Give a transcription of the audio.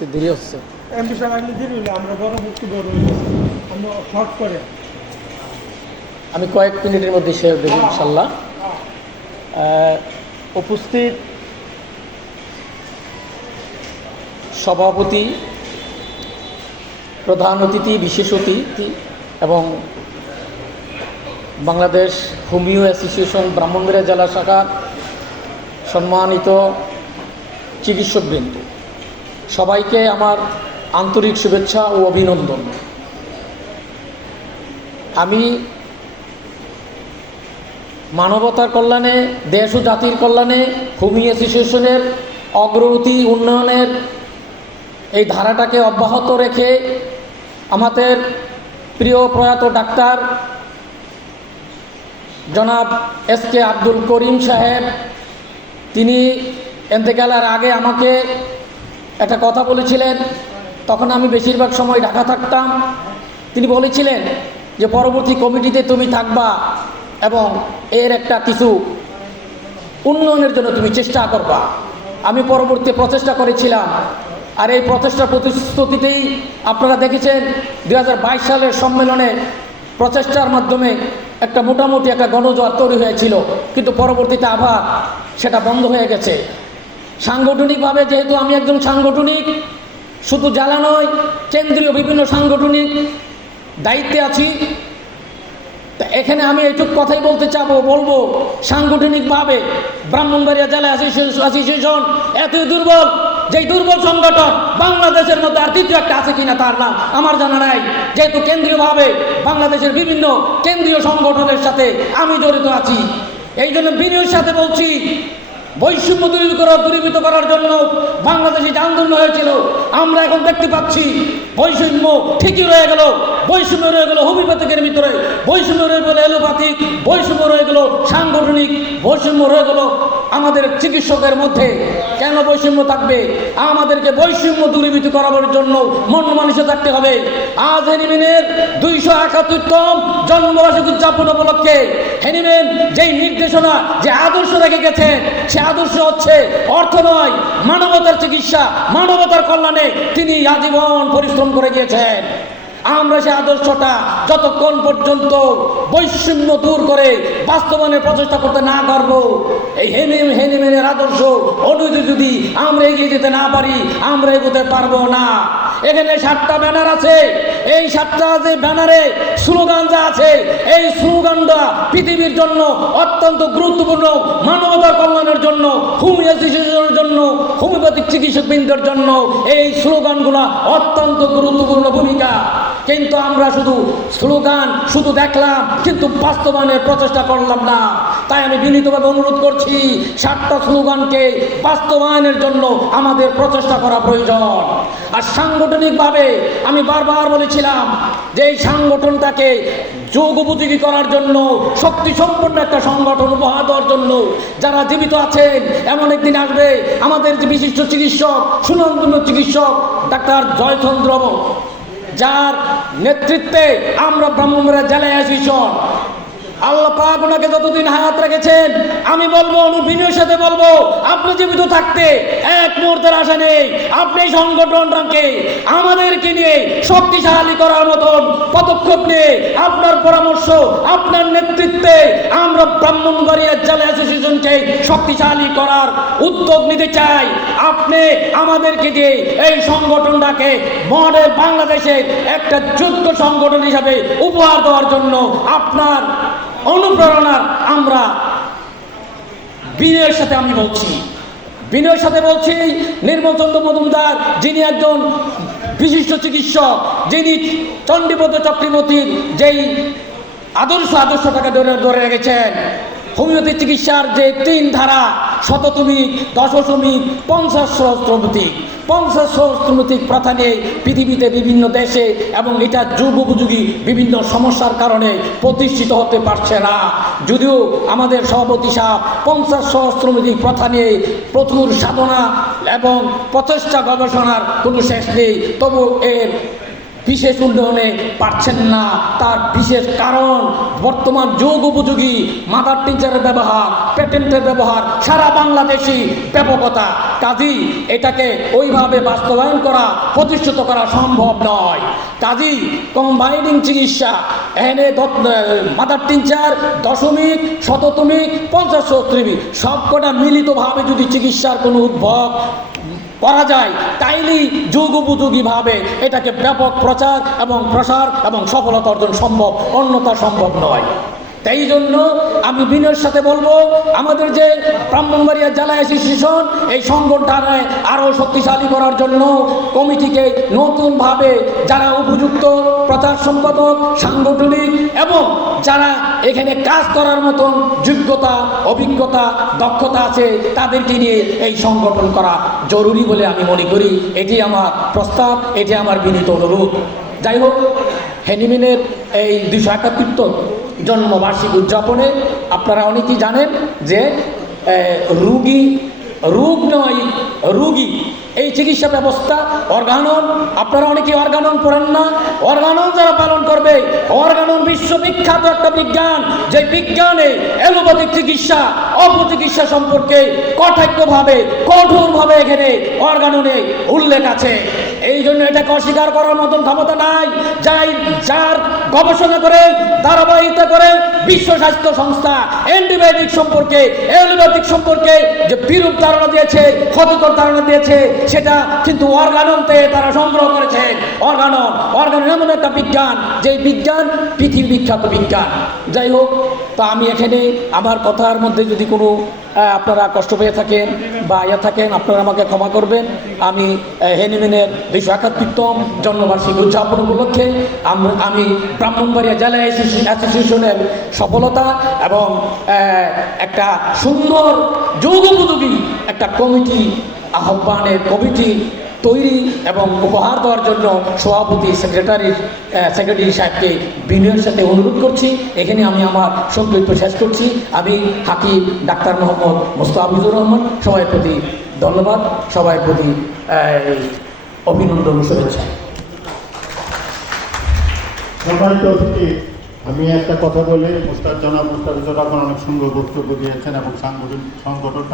দেরি হচ্ছে। এমপি সাহেব আসলে দেরি হলে আমরা পরবর্তী বড় হয়ে গেছি, আমরা শর্ট করে আমি কয়েক মিনিটের মধ্যে শেয়ার দেব ইনশাল্লাহ। উপস্থিত সভাপতি, প্রধান অতিথি, বিশেষ অতিথি এবং বাংলাদেশ হোমিও অ্যাসোসিয়েশন ব্রাহ্মণবাড়িয়া জেলা শাখার সম্মানিত চিকিৎসকবৃন্দ, সবাইকে আমার আন্তরিক শুভেচ্ছা ও অভিনন্দন। আমি মানবতার কল্যাণে, দেশ ও জাতির কল্যাণে হোমিও অ্যাসোসিয়েশনের অগ্রগতি উন্নয়নের এই ধারাটাকে অব্যাহত রেখে আমাদের প্রিয় প্রয়াত ডাক্তার জনাব এস.কে. আব্দুল করিম সাহেব, তিনি এন্তেকালের আগে আমাকে একটা কথা বলেছিলেন। তখন আমি বেশিরভাগ সময় ঢাকা থাকতাম। তিনি বলেছিলেন যে পরবর্তী কমিটিতে তুমি থাকবা এবং এর একটা কিছু উন্নয়নের জন্য তুমি চেষ্টা করবা। আমি পরবর্তী প্রচেষ্টা করেছিলাম, আর এই প্রচেষ্টার প্রতিশ্রুতিতেই আপনারা দেখেছেন 2022 সালের সম্মেলনে প্রচেষ্টার মাধ্যমে একটা মোটামুটি একটা গণজোয়ার তৈরি হয়েছিল, কিন্তু পরবর্তীতে আবার সেটা বন্ধ হয়ে গেছে। সাংগঠনিকভাবে যেহেতু আমি একজন সাংগঠনিক, শুধু জেলা নয়, কেন্দ্রীয় বিভিন্ন সাংগঠনিক দায়িত্বে আছি, তা এখানে আমি এইটুকু কথাই বলতে বলবো সাংগঠনিকভাবে ব্রাহ্মণবাড়িয়া জেলা অ্যাসোসিয়েশন এতই দুর্বল, যেই দুর্বল সংগঠন বাংলাদেশের মধ্যে আর দ্বিতীয় একটা আছে কিনা তার নাম আমার জানা নাই। যেহেতু কেন্দ্রীয়ভাবে বাংলাদেশের বিভিন্ন কেন্দ্রীয় সংগঠনের সাথে আমি জড়িত আছি, এই জন্য বিনয়ের সাথে বলছি, বৈষম্য দূরীভূত করার জন্য বাংলাদেশে যে আন্দোলন হয়েছিল, আমরা এখন দেখতে পাচ্ছি বৈষম্য ঠিকই রয়ে গেল। বৈষম্য রয়ে গেল হোমিওপ্যাথিকের ভিতরে, বৈষম্য রয়ে গেল এলোপ্যাথিক, বৈষম্য রয়ে গেল সাংগঠনিক, বৈষম্য রয়ে গেল আমাদের চিকিৎসকের মধ্যে। কেন বৈষম্য থাকবে? আমাদেরকে বৈষম্য দূরীভূত করার জন্য মন মানুষে থাকতে হবে। আজ হেনিম্যানের 271তম জন্মবার্ষিকী উদযাপন উপলক্ষে হেনিম্যান যেই নির্দেশনা, যে আদর্শ রেখে গেছেন, সে আদর্শ হচ্ছে অর্থ নয়, মানবতার চিকিৎসা, মানবতার কল্যাণে তিনি আজীবন পরিশ্রম করে গিয়েছেন। আমরা সে আদর্শটা যতক্ষণ পর্যন্ত বৈষম্য দূর করে বাস্তবায়নের প্রচেষ্টা করতে না পারবো, এই হেনিম্যানের আদর্শ অনুযায়ী যদি আমরা এগিয়ে যেতে না পারি, আমরা এগোতে পারবো না। এখানে 7টা ব্যানার আছে, এই 7টা যে ব্যানারে স্লোগান যা আছে, এই স্লোগানটা পৃথিবীর জন্য অত্যন্ত গুরুত্বপূর্ণ, মানবতার কল্যাণের জন্য, হোমিও অ্যাসোসিয়েশনের জন্য, হোমিওপ্যাথিক চিকিৎসকবৃন্দের জন্য এই স্লোগানগুলো অত্যন্ত গুরুত্বপূর্ণ ভূমিকা। কিন্তু আমরা শুধু স্লোগান শুধু দেখলাম, কিন্তু বাস্তবায়নের প্রচেষ্টা করলাম না। তাই আমি বিনীতভাবে অনুরোধ করছি, 7টা স্লোগানকে বাস্তবায়নের জন্য আমাদের প্রচেষ্টা করা প্রয়োজন। আর সাংগঠনিকভাবে আমি বারবার বলেছিলাম যে এই সংগঠনটাকে যোগ উপযোগী করার জন্য, শক্তি সম্পন্ন একটা সংগঠন উপহার দেওয়ার জন্য, যারা জীবিত আছেন, এমন একদিন আসবে আমাদের যে বিশিষ্ট চিকিৎসক, সুনামধন্য চিকিৎসক ডাক্তার জয়চন্দ্র, যার নেতৃত্বে আমরা ব্রাহ্মণবাড়িয়া জেলা অ্যাসোসিয়েশন, আল্লাহ পাক ওনাকে যতদিন হায়াত রেখেছেন, আমি বলবো, বিনয়ের সাথে বলবো, আপনি জীবিত থাকতে এক মুহূর্তের আশা নেই। আপনি এই সংগঠনটাকে আমাদেরকে নিয়ে শক্তিশালী করার মতন পদক্ষেপ নিয়ে আপনার পরামর্শ, আপনার নেতৃত্বে আমরা ব্রাহ্মণবাড়িয়া জেলা অ্যাসোসিয়েশনকে শক্তিশালী করার উদ্যোগ নিতে চাই। আপনি আমাদেরকে দিয়ে এই সংগঠনটাকে মডেল বাংলাদেশের একটা যোগ্য সংগঠন হিসাবে উপহার দেওয়ার জন্য আপনার অনুপ্রেরণার আমরা বিনয়ের সাথে আমি বলছি, বিনয়ের সাথে বলছি, নির্মলচন্দ্র মজুমদার, যিনি একজন বিশিষ্ট চিকিৎসক, যিনি চণ্ডীপদ চক্রবর্তীর যেই আদর্শটাকে ধরে রেখেছেন, হোমিওপ্যাথি চিকিৎসার যে 3 ধারা, শততমিক, দশতমিক, 50 সহস্রমিক, 50 সহস্রমিক প্রথা নিয়ে পৃথিবীতে বিভিন্ন দেশে এবং এটা যুগ উপযোগী বিভিন্ন সমস্যার কারণে প্রতিষ্ঠিত হতে পারছে না। যদিও আমাদের সভাপতি সাহেব 50 সহস্রমিক প্রথা নিয়ে প্রচুর সাধনা এবং প্রচেষ্টা গবেষণার কোনো শেষ নেই, তবু এর বিশেষ উন্নয়নে পারছেন না, তার বিশেষ কারণ বর্তমান যুগ উপযোগী মাদার টিচারের ব্যবহার, পেটেন্টের ব্যবহার সারা বাংলাদেশি ব্যাপকতা। কাজী এটাকে ওইভাবে বাস্তবায়ন করা, প্রতিষ্ঠিত করা সম্ভব নয়। কাজী কম্বাইনিং চিকিৎসা এখানে মাদার টিচার 10 শততমিক 50 সবকটা মিলিতভাবে যদি চিকিৎসার কোনো উদ্ভব করা যায়, তাইলেই যুগ উপযোগীভাবে এটাকে ব্যাপক প্রচার এবং প্রসার এবং সফলতা অর্জন সম্ভব, অন্যথা সম্ভব নয়। তাই জন্য আমি বিনয়ের সাথে বলবো, আমাদের যে ব্রাহ্মণবাড়িয়া জেলা অ্যাসোসিয়েশন, এই সংগঠনটাকে আরও শক্তিশালী করার জন্য কমিটিকে নতুনভাবে যারা উপযুক্ত প্রচার সম্পাদক, সাংগঠনিক এবং যারা এখানে কাজ করার মতন যোগ্যতা, অভিজ্ঞতা, দক্ষতা আছে, তাদেরকে নিয়ে এই সংগঠন করা জরুরি বলে আমি মনে করি। এটি আমার প্রস্তাব, এটি আমার বিনীত অনুরোধ। যাই হোক, হেনিমিনের এই 271তম জন্মবার্ষিকী উদযাপনে আপনারা অনেকেই জানেন যে রোগ নয় রুগী, এই চিকিৎসা ব্যবস্থা অর্গানন, আপনারা অনেকেই অর্গানন পড়েন না, অর্গানন যারা পালন করবে, অর্গানন বিশ্ববিখ্যাত একটা বিজ্ঞান, যে বিজ্ঞানে অ্যালোপ্যাথিক চিকিৎসা, অপচিকিৎসা সম্পর্কে কঠোরভাবে এখানে অর্গাননে উল্লেখ আছে। এই জন্য এটাকে অস্বীকার করার মতন ক্ষমতা নাই। যার গবেষণা করে, ধারাবাহিকতা করে বিশ্ব স্বাস্থ্য সংস্থা অ্যান্টিবায়োটিক সম্পর্কে, অ্যালোপ্যাথিক সম্পর্কে যে বিরূপ ধারণা দিয়েছে, ক্ষতিকর ধারণা দিয়েছে, সেটা কিন্তু অর্গাননতে তারা সংগ্রহ করেছে। অর্গানন এমন একটা বিজ্ঞান, যে বিজ্ঞান পৃথিবী বিখ্যাত বিজ্ঞান। যাই হোক, তো আমি এখানে আমার কথার মধ্যে যদি কোনো আপনারা কষ্ট পেয়ে থাকেন বা থাকেন, আপনারা আমাকে ক্ষমা করবেন। আমি হেনিমিনের 271তম জন্মবার্ষিকী উদযাপন উপলক্ষে আমি ব্রাহ্মণবাড়িয়া জেলা অ্যাসোসিয়েশনের সফলতা এবং একটা সুন্দর যুগ উপযোগী একটা আহ্বানের কমিটি তৈরি এবং উপহার দেওয়ার জন্য সভাপতি সেক্রেটারি সাহেবকে বিনয়ের সাথে অনুরোধ করছি। এখানে আমি আমার সংক্ষিপ্ত শেষ করছি। আমি হাকিম ডাক্তার মোহাম্মদ মোস্তাফিজুর রহমান। সবার প্রতি ধন্যবাদ, সবার প্রতি অভিনন্দন, শুভেচ্ছা। সম্মানিত অতিথি, আমি একটা কথা বলে জনাব মুস্তাফিজুর রহমান অনেক সুন্দর বক্তব্য দিয়েছেন এবং সংগঠন